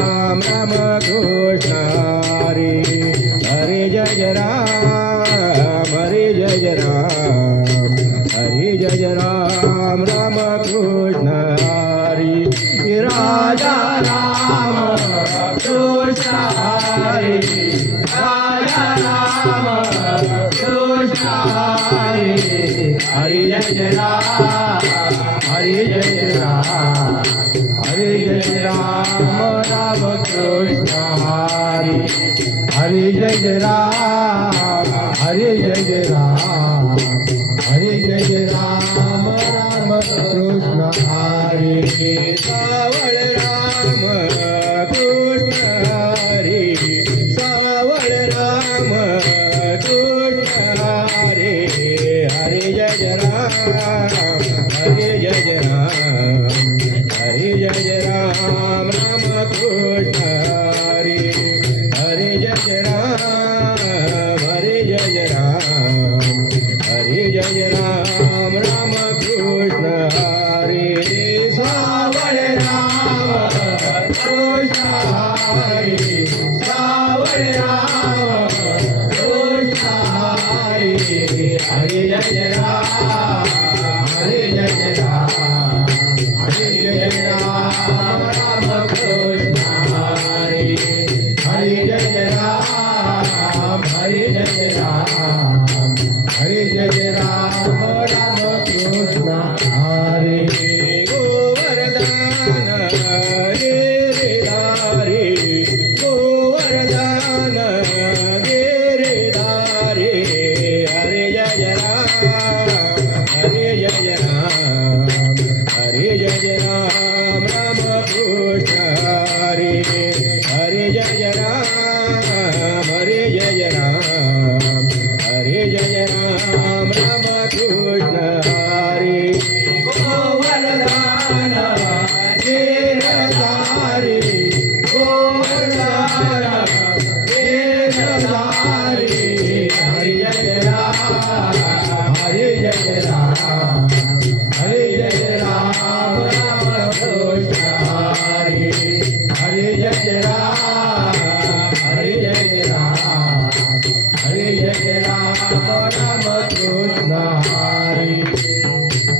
Ram Ram Krishna Hare Jai Ram, Hare Jai Ram, Hare Jai Ram Ram Krishna Hare Raja Ram Krishna Hare Raja Ram Hare Jai Jai Ram Hare Jai Jai Ram Hare Jai Jai Ram Ram Krishna Hare Hare Jai Jai Ram Hare Jai Jai Ram Hare Jai Jai Ram Ram Krishna Hare Sawal Ram Krishna Hare Sawal Ram Krishna Hare. Hare Jai Jai Ram Hare Jai Jai Ram Hare Jai Jai Ram Ram Krishna Hare Hare Jai Jai Ram Hare Jai Jai Ram Hare Jai Jai Ram Ram Krishna Hare Sawal Ram Krishna Hare Hari Jaya Rama Hari Jaya Rama Hari Jaya Rama Rama Krishna Hari Hari Jaya Rama Hari Jaya Rama Hari Jaya Rama Rama Hare Hare Rama Rama Krishna Hare